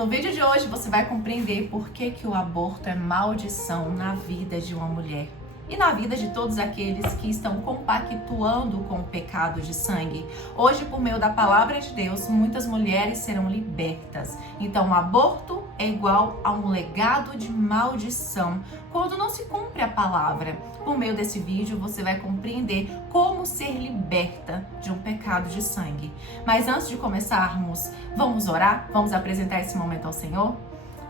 No vídeo de hoje você vai compreender por que o aborto é maldição na vida de uma mulher e na vida de todos aqueles que estão compactuando com o pecado de sangue. Hoje, por meio da palavra de Deus, muitas mulheres serão libertas. Então, o aborto é igual a um legado de maldição quando não se cumpre a palavra. Por meio desse vídeo, você vai compreender como ser liberta de um pecado de sangue. Mas antes de começarmos, vamos orar? Vamos apresentar esse momento ao Senhor?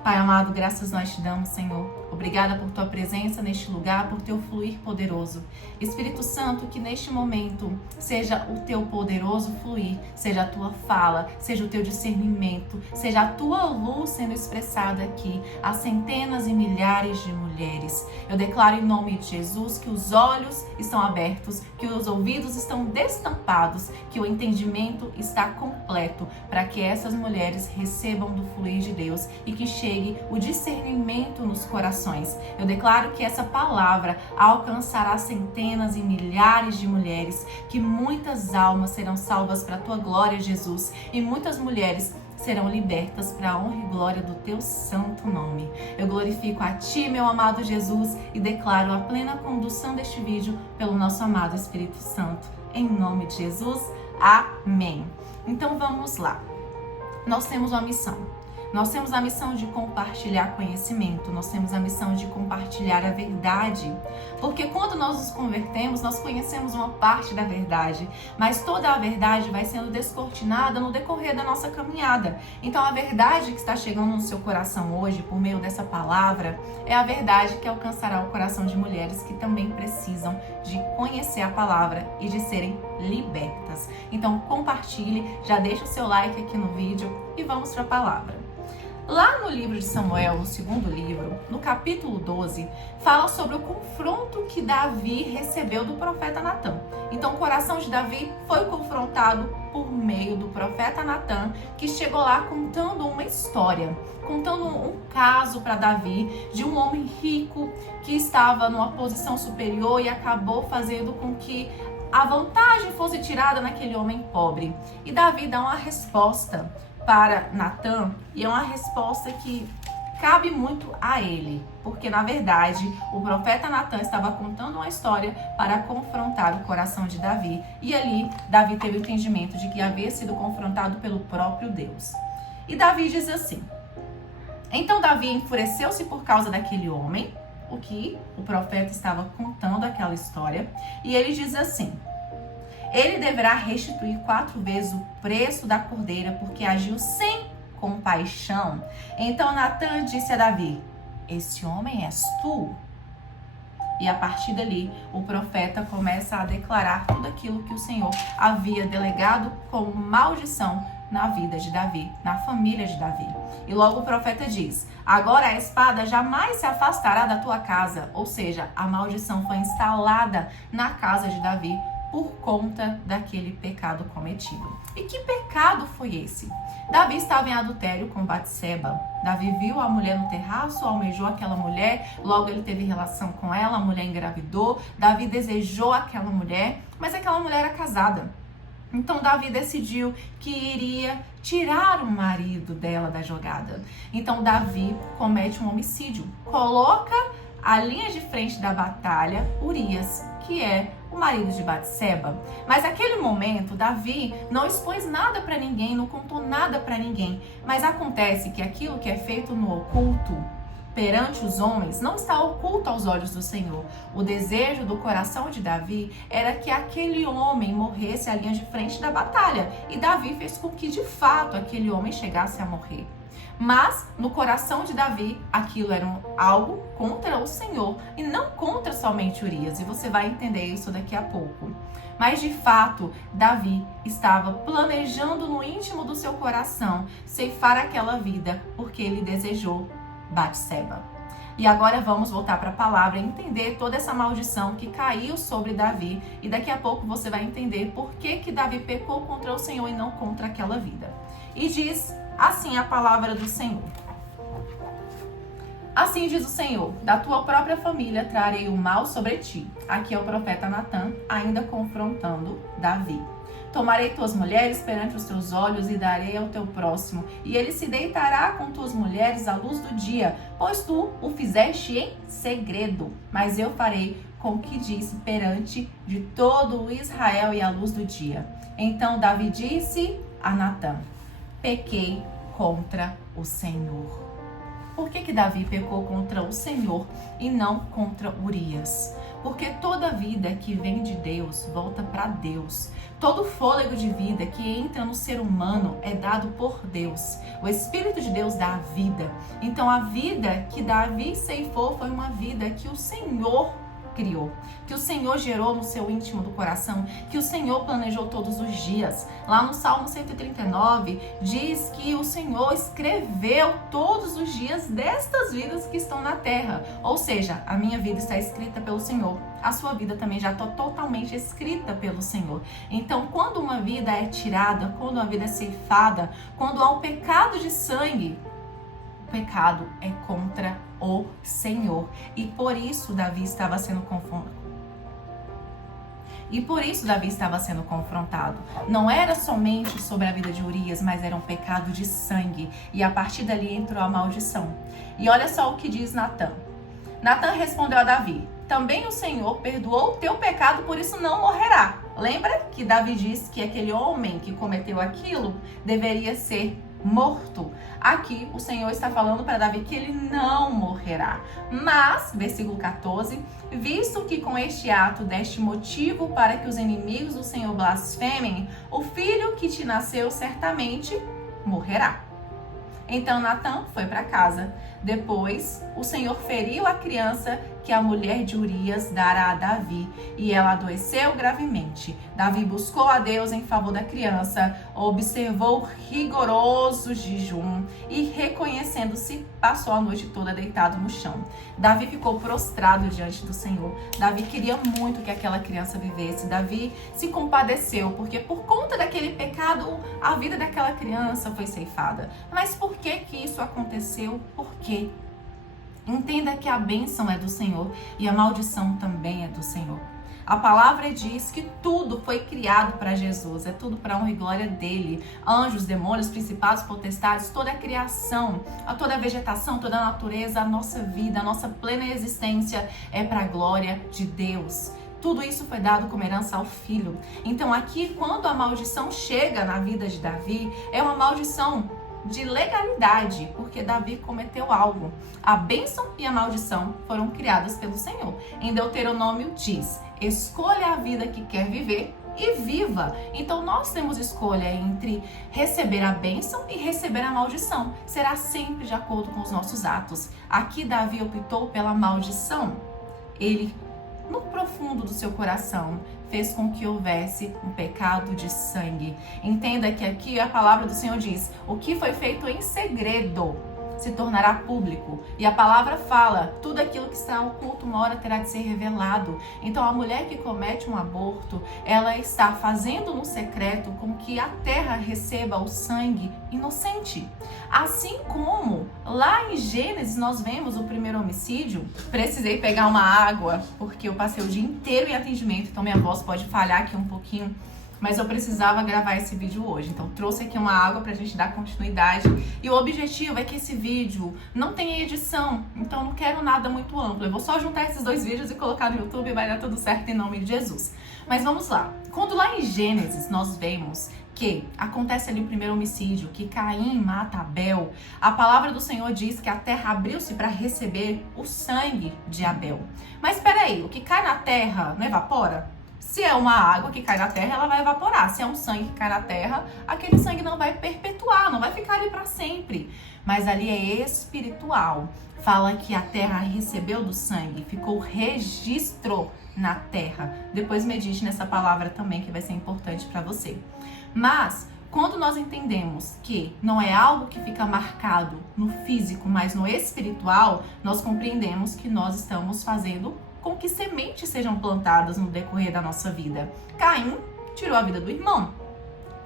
Pai amado, graças nós te damos, Senhor. Obrigada por tua presença neste lugar, por teu fluir poderoso. Espírito Santo, que neste momento seja o teu poderoso fluir, seja a tua fala, seja o teu discernimento, seja a tua luz sendo expressada aqui a centenas e milhares de mulheres. Eu declaro em nome de Jesus que os olhos estão abertos, que os ouvidos estão destampados, que o entendimento está completo para que essas mulheres recebam do fluir de Deus e que chegue o discernimento nos corações. Eu declaro que essa palavra alcançará centenas e milhares de mulheres, que muitas almas serão salvas para a tua glória, Jesus, e muitas mulheres serão libertas para a honra e glória do teu santo nome. Eu glorifico a ti, meu amado Jesus, e declaro a plena condução deste vídeo pelo nosso amado Espírito Santo. Em nome de Jesus, amém. Então vamos lá. Nós temos uma missão. Nós temos a missão de compartilhar conhecimento, nós temos a missão de compartilhar a verdade. Porque quando nós nos convertemos, nós conhecemos uma parte da verdade, mas toda a verdade vai sendo descortinada no decorrer da nossa caminhada. Então a verdade que está chegando no seu coração hoje, por meio dessa palavra, é a verdade que alcançará o coração de mulheres que também precisam de conhecer a palavra e de serem libertas. Então compartilhe, já deixa o seu like aqui no vídeo e vamos para a palavra. Lá no livro de Samuel, no segundo livro, no capítulo 12, fala sobre o confronto que Davi recebeu do profeta Natã. Então o coração de Davi foi confrontado por meio do profeta Natã, que chegou lá contando uma história, contando um caso para Davi de um homem rico que estava numa posição superior e acabou fazendo com que a vantagem fosse tirada naquele homem pobre. E Davi dá uma resposta para Natã, e é uma resposta que cabe muito a ele, porque na verdade o profeta Natã estava contando uma história para confrontar o coração de Davi, e ali Davi teve o entendimento de que havia sido confrontado pelo próprio Deus. E Davi diz assim: então Davi enfureceu-se por causa daquele homem, o que o profeta estava contando aquela história, e ele diz assim: ele deverá restituir 4 vezes o preço da cordeira, porque agiu sem compaixão. Então Natã disse a Davi: esse homem és tu? E a partir dali, o profeta começa a declarar tudo aquilo que o Senhor havia delegado como maldição na vida de Davi, na família de Davi. E logo o profeta diz: agora a espada jamais se afastará da tua casa. Ou seja, a maldição foi instalada na casa de Davi por conta daquele pecado cometido. E que pecado foi esse? Davi estava em adultério com Batseba. Davi viu a mulher no terraço, almejou aquela mulher, logo ele teve relação com ela, a mulher engravidou. Davi desejou aquela mulher, mas aquela mulher era casada. Então Davi decidiu que iria tirar o marido dela da jogada. Então Davi comete um homicídio, coloca à linha de frente da batalha Urias, que é o marido de Batseba. Mas naquele momento, Davi não expôs nada para ninguém, não contou nada para ninguém. Mas acontece que aquilo que é feito no oculto, perante os homens, não está oculto aos olhos do Senhor. O desejo do coração de Davi era que aquele homem morresse à linha de frente da batalha. E Davi fez com que, de fato, aquele homem chegasse a morrer. Mas no coração de Davi, aquilo era algo contra o Senhor e não contra somente Urias. E você vai entender isso daqui a pouco. Mas de fato, Davi estava planejando no íntimo do seu coração ceifar aquela vida porque ele desejou Batseba. E agora vamos voltar para a palavra e entender toda essa maldição que caiu sobre Davi. E daqui a pouco você vai entender por que Davi pecou contra o Senhor e não contra aquela vida. E diz assim a palavra do Senhor: assim diz o Senhor, da tua própria família trarei o mal sobre ti. Aqui é o profeta Natã, ainda confrontando Davi. Tomarei tuas mulheres perante os teus olhos e darei ao teu próximo, e ele se deitará com tuas mulheres à luz do dia, pois tu o fizeste em segredo, mas eu farei com que disse perante de todo o Israel e à luz do dia. Então Davi disse a Natã: pequei contra o Senhor. Por que Davi pecou contra o Senhor e não contra Urias? Porque toda vida que vem de Deus volta para Deus. Todo fôlego de vida que entra no ser humano é dado por Deus. O Espírito de Deus dá a vida. Então a vida que Davi ceifou foi uma vida que o Senhor criou, que o Senhor gerou no seu íntimo do coração, que o Senhor planejou todos os dias. Lá no Salmo 139 diz que o Senhor escreveu todos os dias destas vidas que estão na terra. Ou seja, a minha vida está escrita pelo Senhor. A sua vida também já está totalmente escrita pelo Senhor. Então, quando uma vida é tirada, quando uma vida é ceifada, quando há um pecado de sangue, o pecado é contra o Senhor. E por isso Davi estava sendo confrontado. Não era somente sobre a vida de Urias, mas era um pecado de sangue. E a partir dali entrou a maldição. E olha só o que diz Natã. Natã respondeu a Davi: também o Senhor perdoou o teu pecado, por isso não morrerá. Lembra que Davi disse que aquele homem que cometeu aquilo deveria ser morto? Aqui o Senhor está falando para Davi que ele não morrerá. Mas, versículo 14, visto que com este ato deste motivo para que os inimigos do Senhor blasfemem, o filho que te nasceu certamente morrerá. Então Natã foi para casa. Depois, o Senhor feriu a criança que a mulher de Urias dara a Davi, e ela adoeceu gravemente. Davi buscou a Deus em favor da criança, observou rigoroso jejum e, reconhecendo-se, passou a noite toda deitado no chão. Davi ficou prostrado diante do Senhor. Davi queria muito que aquela criança vivesse. Davi se compadeceu, porque por conta daquele pecado, a vida daquela criança foi ceifada. Mas por que isso aconteceu? Por quê? Entenda que a bênção é do Senhor e a maldição também é do Senhor. A palavra diz que tudo foi criado para Jesus, é tudo para a honra e glória dele. Anjos, demônios, principados, potestades, toda a criação, toda a vegetação, toda a natureza, a nossa vida, a nossa plena existência é para a glória de Deus. Tudo isso foi dado como herança ao filho. Então aqui, quando a maldição chega na vida de Davi, é uma maldição de legalidade, porque Davi cometeu algo. A bênção e a maldição foram criadas pelo Senhor. Em Deuteronômio diz: escolha a vida que quer viver e viva. Então nós temos escolha entre receber a bênção e receber a maldição. Será sempre de acordo com os nossos atos. Aqui Davi optou pela maldição. Ele, no profundo do seu coração, fez com que houvesse um pecado de sangue. Entenda que aqui a palavra do Senhor diz: o que foi feito em segredo se tornará público. E a palavra fala: tudo aquilo que está oculto uma hora terá de ser revelado. Então a mulher que comete um aborto, ela está fazendo no secreto com que a terra receba o sangue inocente. Assim como lá em Gênesis nós vemos o primeiro homicídio. Precisei pegar uma água porque eu passei o dia inteiro em atendimento, então minha voz pode falhar aqui um pouquinho, mas eu precisava gravar esse vídeo hoje. Então trouxe aqui uma água pra gente dar continuidade. E o objetivo é que esse vídeo não tenha edição, então não quero nada muito amplo. Eu vou só juntar esses dois vídeos e colocar no YouTube e vai dar tudo certo em nome de Jesus. Mas vamos lá. Quando lá em Gênesis nós vemos que acontece ali o primeiro homicídio, que Caim mata Abel, a palavra do Senhor diz que a terra abriu-se para receber o sangue de Abel. Mas peraí, o que cai na terra não evapora? Se é uma água que cai na terra, ela vai evaporar. Se é um sangue que cai na terra, aquele sangue não vai perpetuar, não vai ficar ali para sempre. Mas ali é espiritual. Fala que a terra recebeu do sangue, ficou registro na terra. Depois medite nessa palavra também, que vai ser importante para você. Mas quando nós entendemos que não é algo que fica marcado no físico, mas no espiritual, nós compreendemos que nós estamos fazendo com que sementes sejam plantadas no decorrer da nossa vida. Caim tirou a vida do irmão.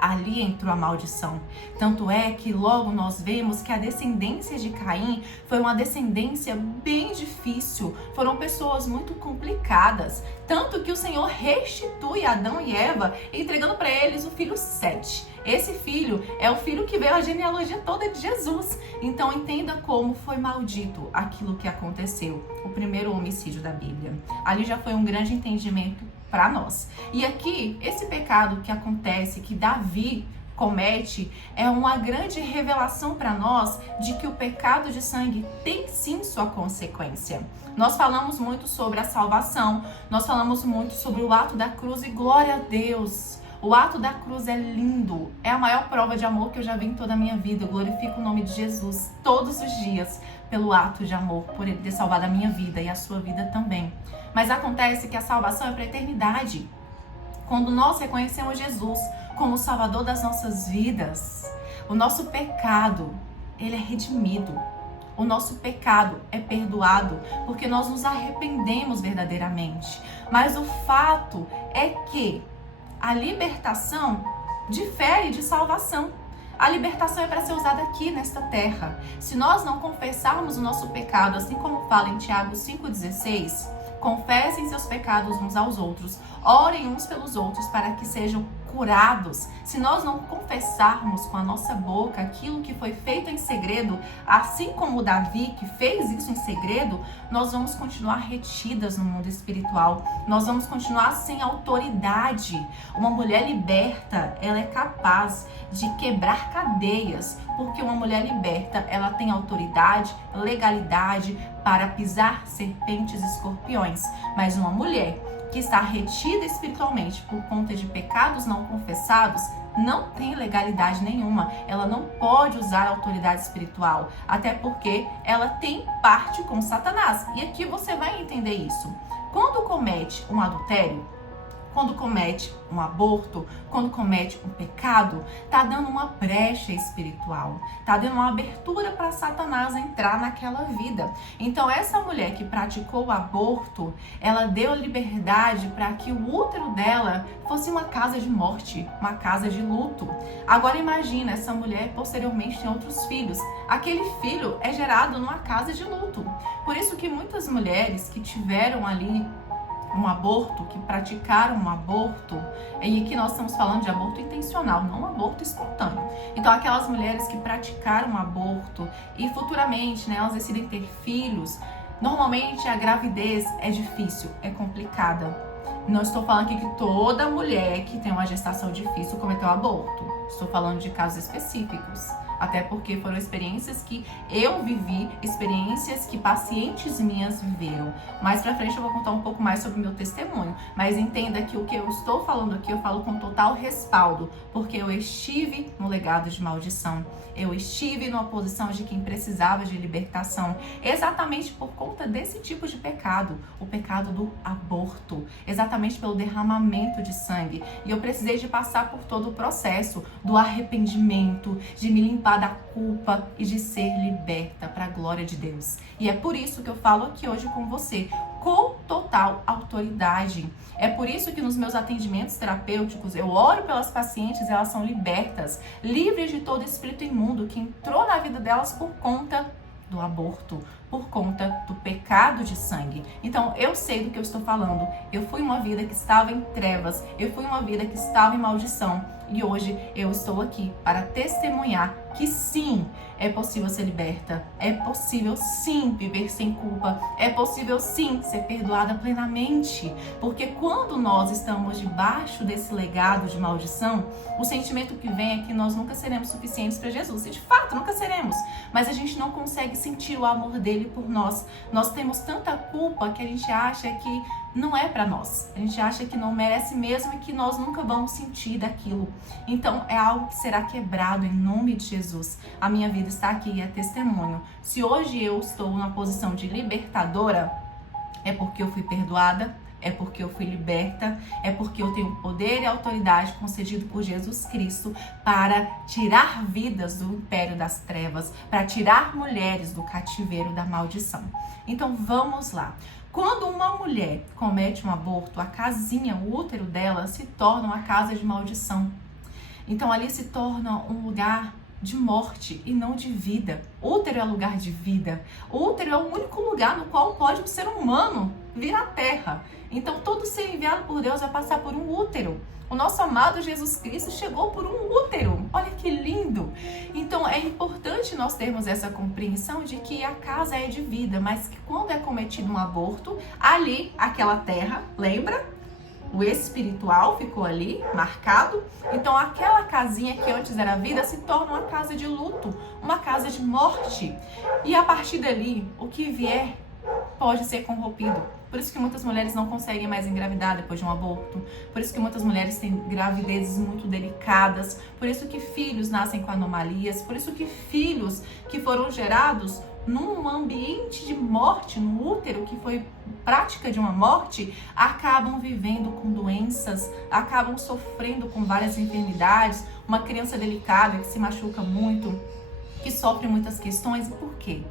ali entrou a maldição. Tanto é que logo nós vemos que a descendência de Caim foi uma descendência bem difícil. Foram pessoas muito complicadas. Tanto que o Senhor restitui Adão e Eva, entregando para eles o filho Sete. Esse filho é o filho que veio a genealogia toda de Jesus. Então entenda como foi maldito aquilo que aconteceu. O primeiro homicídio da Bíblia. Ali já foi um grande entendimento para nós. E aqui, esse pecado que acontece, que Davi comete, é uma grande revelação para nós de que o pecado de sangue tem sim sua consequência. Nós falamos muito sobre a salvação, nós falamos muito sobre o ato da cruz e glória a Deus. O ato da cruz é lindo, é a maior prova de amor que eu já vi em toda a minha vida. Eu glorifico o nome de Jesus todos os dias pelo ato de amor, por ele ter salvado a minha vida e a sua vida também. Mas acontece que a salvação é para a eternidade. Quando nós reconhecemos Jesus como o Salvador das nossas vidas, o nosso pecado, ele é redimido. O nosso pecado é perdoado porque nós nos arrependemos verdadeiramente. Mas o fato é que a libertação difere de salvação. A libertação é para ser usada aqui nesta terra. Se nós não confessarmos o nosso pecado, assim como fala em Tiago 5,16, confessem seus pecados uns aos outros, orem uns pelos outros para que sejam curados. Se nós não confessarmos com a nossa boca aquilo que foi feito em segredo, assim como Davi que fez isso em segredo, nós vamos continuar retidas no mundo espiritual. Nós vamos continuar sem autoridade. Uma mulher liberta, ela é capaz de quebrar cadeias, porque uma mulher liberta, ela tem autoridade, legalidade para pisar serpentes e escorpiões. Mas uma mulher que está retida espiritualmente por conta de pecados não confessados, não tem legalidade nenhuma. Ela não pode usar a autoridade espiritual, até porque ela tem parte com Satanás. E aqui você vai entender isso. Quando comete um adultério, quando comete um aborto, quando comete um pecado, tá dando uma brecha espiritual, tá dando uma abertura para Satanás entrar naquela vida. Então essa mulher que praticou o aborto, ela deu liberdade para que o útero dela fosse uma casa de morte, uma casa de luto. Agora imagina, essa mulher posteriormente tem outros filhos. Aquele filho é gerado numa casa de luto. Por isso que muitas mulheres que tiveram ali um aborto, que praticaram um aborto, e aqui nós estamos falando de aborto intencional, não um aborto espontâneo. Então aquelas mulheres que praticaram um aborto e futuramente, elas decidem ter filhos, normalmente a gravidez é difícil, é complicada. Não estou falando aqui que toda mulher que tem uma gestação difícil cometeu aborto. Estou falando de casos específicos. Até porque foram experiências que eu vivi, experiências que pacientes minhas viveram. Mais pra frente eu vou contar um pouco mais sobre o meu testemunho. Mas entenda que o que eu estou falando aqui, eu falo com total respaldo. Porque eu estive no legado de maldição. Eu estive numa posição de quem precisava de libertação. Exatamente por conta desse tipo de pecado. O pecado do aborto. Exatamente pelo derramamento de sangue. E eu precisei de passar por todo o processo do arrependimento, de me limpar da culpa e de ser liberta para a glória de Deus. E é por isso que eu falo aqui hoje com você, com total autoridade. É por isso que nos meus atendimentos terapêuticos eu oro pelas pacientes e elas são libertas, livres de todo espírito imundo que entrou na vida delas por conta do aborto, por conta do pecado de sangue. Então eu sei do que eu estou falando. Eu fui uma vida que estava em trevas, eu fui uma vida que estava em maldição. E hoje eu estou aqui para testemunhar que sim, é possível ser liberta, é possível sim viver sem culpa, é possível sim ser perdoada plenamente. Porque quando nós estamos debaixo desse legado de maldição, o sentimento que vem é que nós nunca seremos suficientes para Jesus. E de fato, nunca seremos. Mas a gente não consegue sentir o amor dele por nós. Nós temos tanta culpa que a gente acha que não é para nós. A gente acha que não merece mesmo e que nós nunca vamos sentir daquilo. Então é algo que será quebrado em nome de Jesus. A minha vida está aqui e é testemunho. Se hoje eu estou na posição de libertadora, é porque eu fui perdoada, é porque eu fui liberta, é porque eu tenho poder e autoridade concedido por Jesus Cristo para tirar vidas do império das trevas, para tirar mulheres do cativeiro da maldição. Então vamos lá. Quando uma mulher comete um aborto, a casinha, o útero dela se torna uma casa de maldição. Então ali se torna um lugar de morte e não de vida. Útero é lugar de vida. O útero é o único lugar no qual pode um ser humano vir à Terra. Então todo ser enviado por Deus vai passar por um útero. O nosso amado Jesus Cristo chegou por um útero. Olha que lindo! Então é importante nós termos essa compreensão de que a casa é de vida, mas que quando é cometido um aborto, ali, aquela terra, lembra? O espiritual ficou ali, marcado. Então aquela casinha que antes era vida se torna uma casa de luto, uma casa de morte. E a partir dali, o que vier pode ser corrompido. Por isso que muitas mulheres não conseguem mais engravidar depois de um aborto. Por isso que muitas mulheres têm gravidezes muito delicadas. Por isso que filhos nascem com anomalias. Por isso que filhos que foram gerados num ambiente de morte, no útero, que foi prática de uma morte, acabam vivendo com doenças, acabam sofrendo com várias enfermidades. Uma criança delicada que se machuca muito, que sofre muitas questões. Por quê?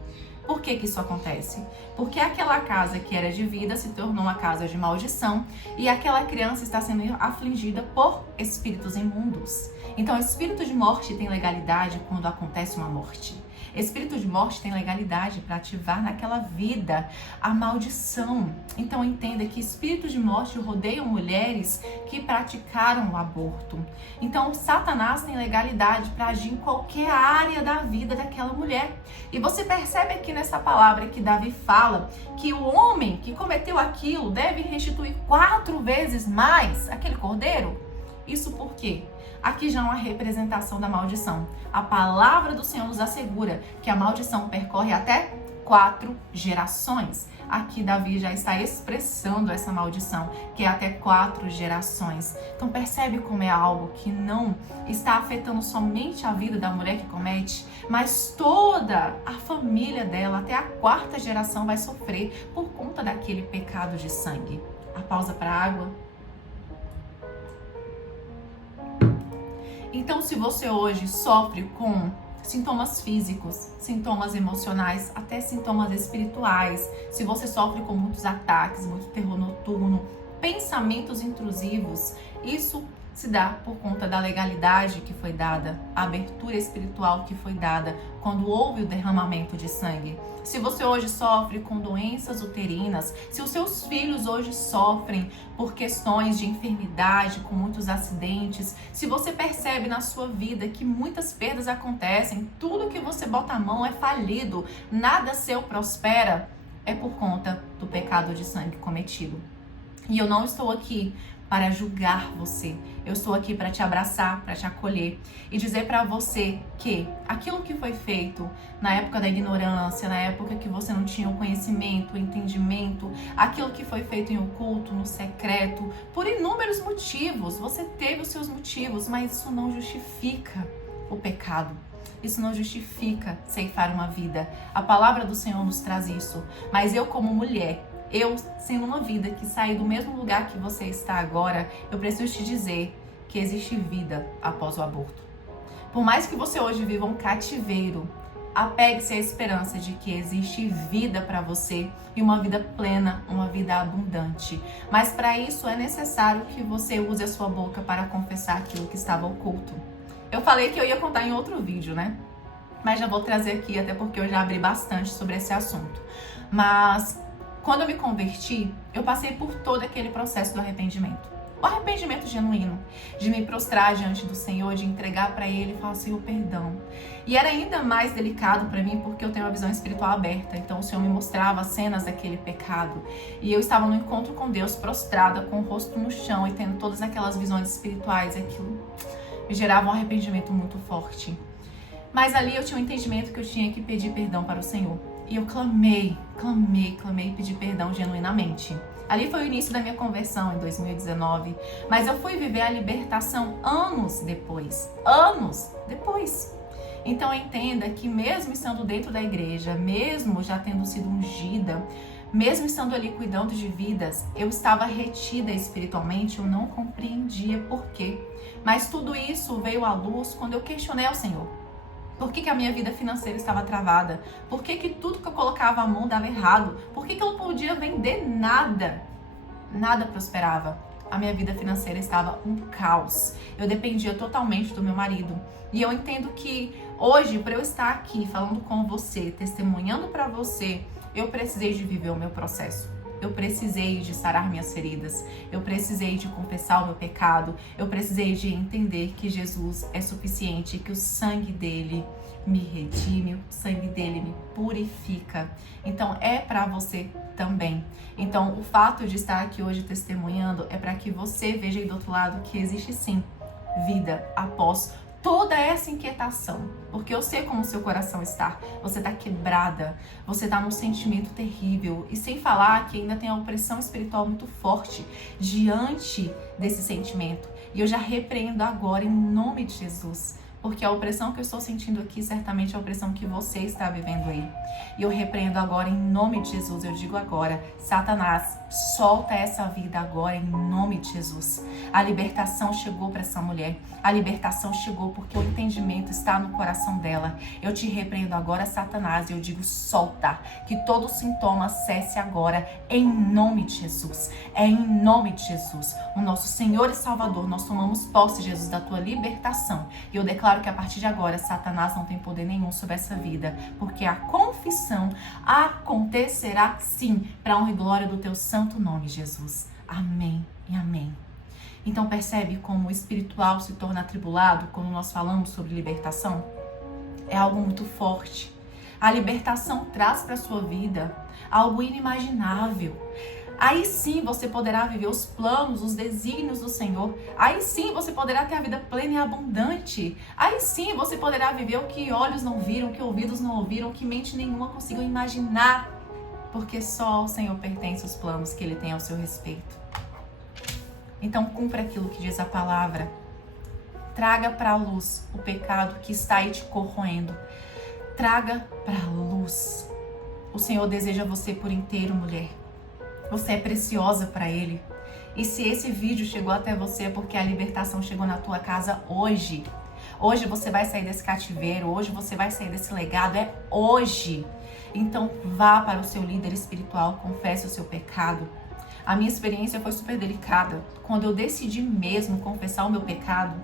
Por que isso acontece? Porque aquela casa que era de vida se tornou uma casa de maldição e aquela criança está sendo afligida por espíritos imundos. Então, espírito de morte tem legalidade quando acontece uma morte. Espírito de morte tem legalidade para ativar naquela vida a maldição. Então entenda que espíritos de morte rodeiam mulheres que praticaram o aborto. Então Satanás tem legalidade para agir em qualquer área da vida daquela mulher. E você percebe aqui nessa palavra que Davi fala que o homem que cometeu aquilo deve restituir 4 vezes mais aquele cordeiro? Isso por quê? Aqui já é uma representação da maldição. A palavra do Senhor nos assegura que a maldição percorre até 4 gerações. Aqui Davi já está expressando essa maldição, que é até 4 gerações. Então percebe como é algo que não está afetando somente a vida da mulher que comete, mas toda a família dela, até a 4ª geração vai sofrer por conta daquele pecado de sangue. A pausa para a água. Então, se você hoje sofre com sintomas físicos, sintomas emocionais, até sintomas espirituais, se você sofre com muitos ataques, muito terror noturno, pensamentos intrusivos, isso se dá por conta da legalidade que foi dada, a abertura espiritual que foi dada quando houve o derramamento de sangue. Se você hoje sofre com doenças uterinas, se os seus filhos hoje sofrem por questões de enfermidade, com muitos acidentes, se você percebe na sua vida que muitas perdas acontecem, tudo que você bota a mão é falido, nada seu prospera, é por conta do pecado de sangue cometido. E eu não estou aqui para julgar você. Eu estou aqui para te abraçar, para te acolher e dizer para você que aquilo que foi feito na época da ignorância, na época que você não tinha o conhecimento, o entendimento, aquilo que foi feito em oculto, no secreto, por inúmeros motivos, você teve os seus motivos, mas isso não justifica o pecado. Isso não justifica ceifar uma vida. A palavra do Senhor nos traz isso. Mas eu, como mulher, eu, sendo uma vida que saí do mesmo lugar que você está agora, eu preciso te dizer que existe vida após o aborto. Por mais que você hoje viva um cativeiro, apegue-se à esperança de que existe vida para você e uma vida plena, uma vida abundante. Mas para isso é necessário que você use a sua boca para confessar aquilo que estava oculto. Eu falei que eu ia contar em outro vídeo, né? Mas já vou trazer aqui, até porque eu já abri bastante sobre esse assunto. Mas quando eu me converti, eu passei por todo aquele processo do arrependimento. O arrependimento genuíno, de me prostrar diante do Senhor, de entregar para Ele e falar, Senhor, perdão. E era ainda mais delicado para mim porque eu tenho uma visão espiritual aberta. Então o Senhor me mostrava cenas daquele pecado. E eu estava no encontro com Deus, prostrada, com o rosto no chão e tendo todas aquelas visões espirituais. E aquilo me gerava um arrependimento muito forte. Mas ali eu tinha um entendimento que eu tinha que pedir perdão para o Senhor. E eu clamei e pedi perdão genuinamente. Ali foi o início da minha conversão em 2019. Mas eu fui viver a libertação anos depois. Então entenda que mesmo estando dentro da igreja, mesmo já tendo sido ungida, mesmo estando ali cuidando de vidas, eu estava retida espiritualmente, eu não compreendia por quê. Mas tudo isso veio à luz quando eu questionei ao Senhor. Por que a minha vida financeira estava travada? Por que tudo que eu colocava a mão dava errado? Por que eu não podia vender nada? Nada prosperava. a minha vida financeira estava um caos. Eu dependia totalmente do meu marido. E eu entendo que hoje, para eu estar aqui falando com você, testemunhando para você, eu precisei de viver o meu processo. Eu precisei de sarar minhas feridas. Eu precisei de confessar o meu pecado. Eu precisei de entender que Jesus é suficiente, que o sangue dele me redime, o sangue dele me purifica. Então é para você também. Então o fato de estar aqui hoje testemunhando é para que você veja aí do outro lado que existe sim vida após toda essa inquietação, porque eu sei como o seu coração está. Você está quebrada, você está num sentimento terrível, e sem falar que ainda tem a opressão espiritual muito forte diante desse sentimento. E eu já repreendo agora em nome de Jesus, porque a opressão que eu estou sentindo aqui certamente é a opressão que você está vivendo aí. E eu repreendo agora em nome de Jesus. Eu digo agora, Satanás, solta essa vida agora em nome de Jesus. A libertação chegou para essa mulher. A libertação chegou porque o entendimento está no coração dela. Eu te repreendo agora, Satanás, e eu digo, solta. Que todo sintoma cesse agora em nome de Jesus. É em nome de Jesus. O nosso Senhor e Salvador, nós tomamos posse, Jesus, da tua libertação. E eu declaro que a partir de agora, Satanás não tem poder nenhum sobre essa vida, porque a confissão acontecerá sim, para a honra e glória do teu santo nome, Jesus. Amém e amém. Então percebe como o espiritual se torna atribulado quando nós falamos sobre libertação? É algo muito forte. A libertação traz para a sua vida algo inimaginável. Aí sim você poderá viver os planos, os desígnios do Senhor. Aí sim você poderá ter a vida plena e abundante. Aí sim você poderá viver o que olhos não viram, o que ouvidos não ouviram, o que mente nenhuma conseguiu imaginar. Porque só ao Senhor pertence os planos que Ele tem ao seu respeito. Então cumpra aquilo que diz a palavra. Traga para a luz o pecado que está aí te corroendo. Traga para a luz. O Senhor deseja você por inteiro, mulher. Você é preciosa para Ele. E se esse vídeo chegou até você é porque a libertação chegou na tua casa hoje. Hoje você vai sair desse cativeiro. Hoje você vai sair desse legado. É hoje. Então vá para o seu líder espiritual. Confesse o seu pecado. A minha experiência foi super delicada. Quando eu decidi mesmo confessar o meu pecado,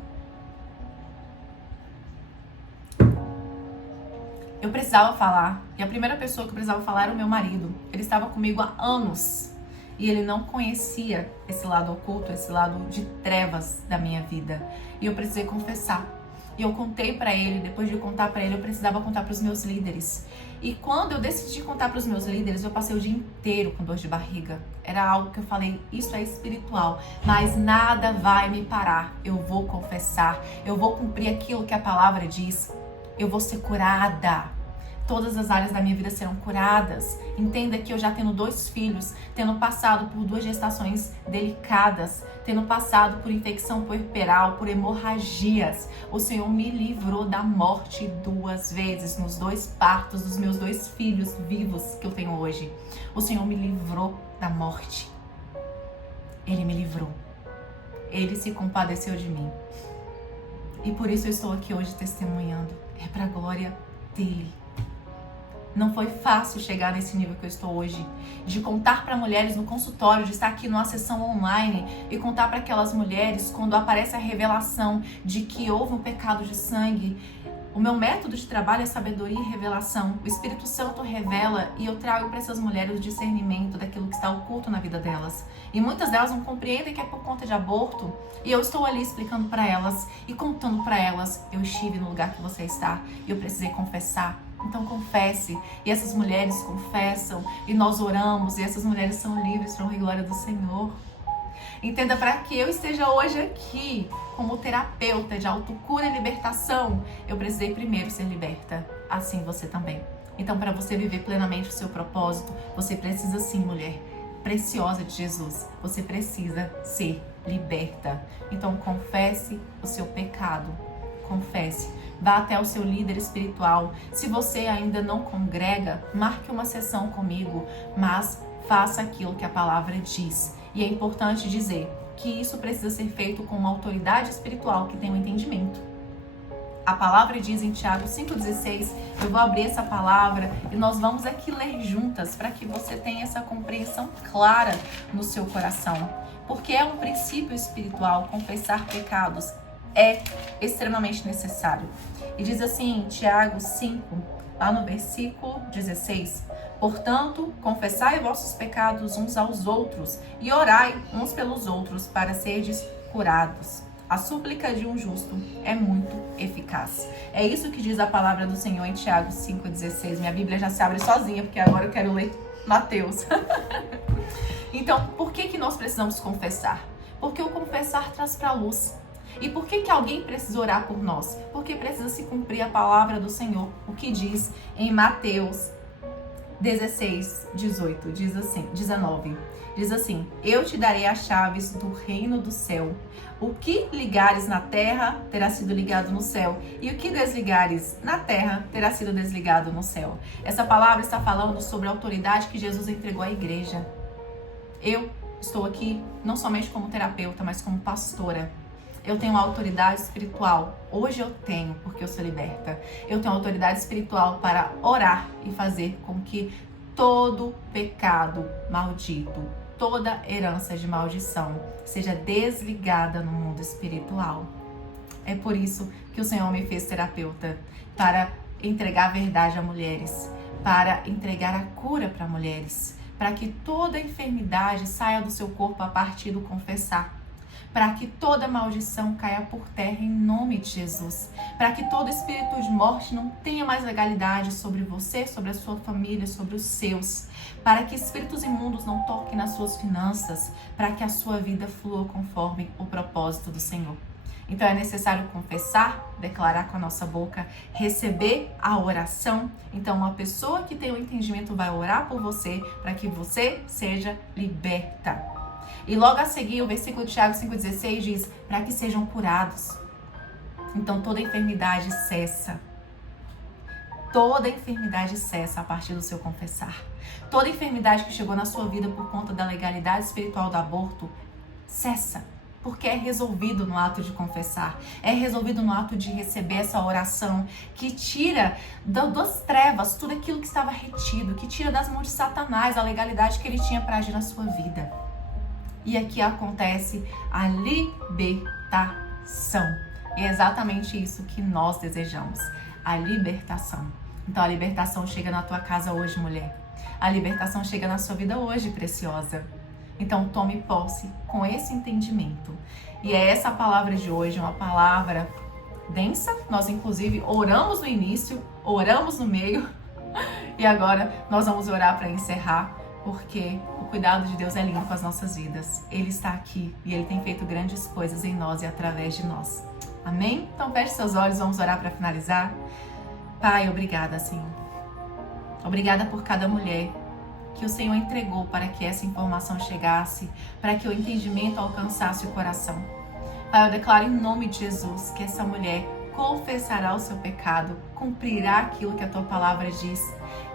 eu precisava falar. E a primeira pessoa que eu precisava falar era o meu marido. Ele estava comigo há anos. E ele não conhecia esse lado oculto, esse lado de trevas da minha vida. E eu precisei confessar. E eu contei para ele, depois de contar para ele, eu precisava contar para os meus líderes. E quando eu decidi contar para os meus líderes, eu passei o dia inteiro com dor de barriga. Era algo que eu falei, isso é espiritual, mas nada vai me parar. Eu vou confessar, eu vou cumprir aquilo que a palavra diz. Eu vou ser curada. Todas as áreas da minha vida serão curadas. Entenda que eu já tendo 2 filhos, tendo passado por 2 gestações delicadas, tendo passado por infecção puerperal, por hemorragias, o Senhor me livrou da morte 2 vezes, nos 2 partos dos meus 2 filhos vivos que eu tenho hoje. O Senhor me livrou da morte. Ele me livrou. Ele se compadeceu de mim. E por isso eu estou aqui hoje testemunhando. É para a glória dele. Não foi fácil chegar nesse nível que eu estou hoje, de contar para mulheres no consultório, de estar aqui numa sessão online e contar para aquelas mulheres quando aparece a revelação de que houve um pecado de sangue. O meu método de trabalho é sabedoria e revelação. O Espírito Santo revela e eu trago para essas mulheres o discernimento daquilo que está oculto na vida delas. E muitas delas não compreendem que é por conta de aborto. E eu estou ali explicando para elas e contando para elas. Eu estive no lugar que você está e eu precisei confessar. Então confesse. E essas mulheres confessam e nós oramos e essas mulheres são livres para a honra e glória do Senhor. Entenda, para que eu esteja hoje aqui como terapeuta de autocura e libertação, eu precisei primeiro ser liberta. Assim você também. Então, para você viver plenamente o seu propósito, você precisa sim, mulher preciosa de Jesus, você precisa ser liberta. Então, confesse o seu pecado. Confesse. Vá até o seu líder espiritual. Se você ainda não congrega, marque uma sessão comigo, mas faça aquilo que a palavra diz. E é importante dizer que isso precisa ser feito com uma autoridade espiritual que tem um entendimento. A palavra diz em Tiago 5,16, eu vou abrir essa palavra e nós vamos aqui ler juntas para que você tenha essa compreensão clara no seu coração. porque é um princípio espiritual, confessar pecados é extremamente necessário. E diz assim, Tiago 5, lá no versículo 16: portanto, confessai vossos pecados uns aos outros e orai uns pelos outros para serdes curados. A súplica de um justo é muito eficaz. É isso que diz a palavra do Senhor em Tiago 5,16. Minha Bíblia já se abre sozinha, porque agora eu quero ler Mateus. Então, por que nós precisamos confessar? Porque o confessar traz para a luz. E por que alguém precisa orar por nós? Porque precisa se cumprir a palavra do Senhor. O que diz em Mateus 16, 18, 19. Diz assim: eu te darei as chaves do reino do céu. O que ligares na terra terá sido ligado no céu, e o que desligares na terra terá sido desligado no céu. Essa palavra está falando sobre a autoridade que Jesus entregou à igreja. Eu estou aqui não somente como terapeuta, mas como pastora. Eu tenho autoridade espiritual. Hoje eu tenho, porque eu sou liberta. Eu tenho autoridade espiritual para orar e fazer com que todo pecado maldito, toda herança de maldição seja desligada no mundo espiritual. É por isso que o Senhor me fez terapeuta, para entregar a verdade a mulheres, para entregar a cura para mulheres, para que toda enfermidade saia do seu corpo a partir do confessar, para que toda maldição caia por terra em nome de Jesus, para que todo espírito de morte não tenha mais legalidade sobre você, sobre a sua família, sobre os seus, para que espíritos imundos não toquem nas suas finanças, para que a sua vida flua conforme o propósito do Senhor. Então é necessário confessar, declarar com a nossa boca, receber a oração. Então uma pessoa que tem o entendimento vai orar por você para que você seja liberta. E logo a seguir, o versículo de Tiago 5,16 diz, para que sejam curados. Então toda enfermidade cessa. Toda enfermidade cessa a partir do seu confessar. Toda enfermidade que chegou na sua vida por conta da legalidade espiritual do aborto, cessa. Porque é resolvido no ato de confessar. É resolvido no ato de receber essa oração que tira das trevas tudo aquilo que estava retido, que tira das mãos de Satanás a legalidade que ele tinha para agir na sua vida. E aqui acontece a libertação. E é exatamente isso que nós desejamos, a libertação. Então a libertação chega na tua casa hoje, mulher. A libertação chega na sua vida hoje, preciosa. Então tome posse com esse entendimento. E é essa palavra de hoje, uma palavra densa. Nós inclusive oramos no início, oramos no meio. E agora nós vamos orar para encerrar, porque o cuidado de Deus é lindo com as nossas vidas. Ele está aqui e Ele tem feito grandes coisas em nós e através de nós. Amém? Então feche seus olhos, vamos orar para finalizar. Pai, obrigada, Senhor. Obrigada por cada mulher que o Senhor entregou para que essa informação chegasse, para que o entendimento alcançasse o coração. Pai, eu declaro em nome de Jesus que essa mulher confessará o seu pecado, cumprirá aquilo que a tua palavra diz.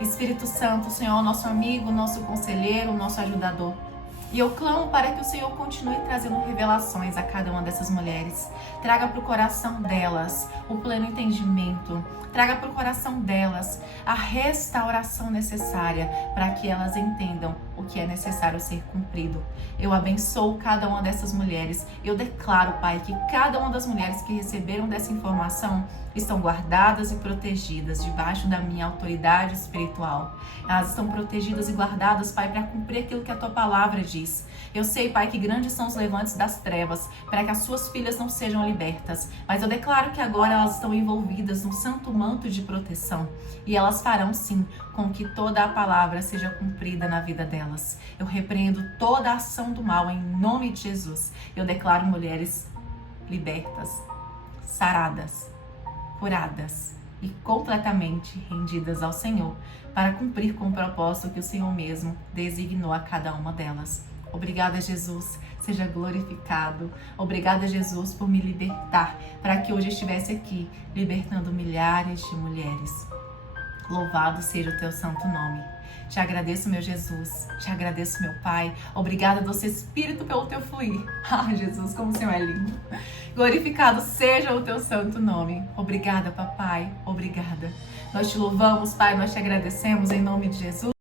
Espírito Santo, o Senhor é o nosso amigo, nosso conselheiro, nosso ajudador. E eu clamo para que o Senhor continue trazendo revelações a cada uma dessas mulheres. Traga para o coração delas o pleno entendimento. Traga para o coração delas a restauração necessária para que elas entendam o que é necessário ser cumprido. Eu abençoo cada uma dessas mulheres. Eu declaro, Pai, que cada uma das mulheres que receberam dessa informação estão guardadas e protegidas debaixo da minha autoridade espiritual. Elas estão protegidas e guardadas, Pai, para cumprir aquilo que a tua palavra diz. Eu sei, Pai, que grandes são os levantes das trevas para que as suas filhas não sejam libertas. Mas eu declaro que agora elas estão envolvidas num santo manto de proteção. E elas farão, sim, com que toda a palavra seja cumprida na vida delas. Eu repreendo toda a ação do mal em nome de Jesus. Eu declaro mulheres libertas, saradas, curadas e completamente rendidas ao Senhor para cumprir com o propósito que o Senhor mesmo designou a cada uma delas. Obrigada, Jesus, seja glorificado. Obrigada, Jesus, por me libertar, para que hoje estivesse aqui, libertando milhares de mulheres. Louvado seja o teu santo nome. Te agradeço, meu Jesus. Te agradeço, meu Pai. Obrigada, doce Espírito, pelo teu fluir. Ah, Jesus, como o Senhor é lindo. Glorificado seja o teu santo nome. Obrigada, papai. Obrigada. Nós te louvamos, Pai. Nós te agradecemos em nome de Jesus.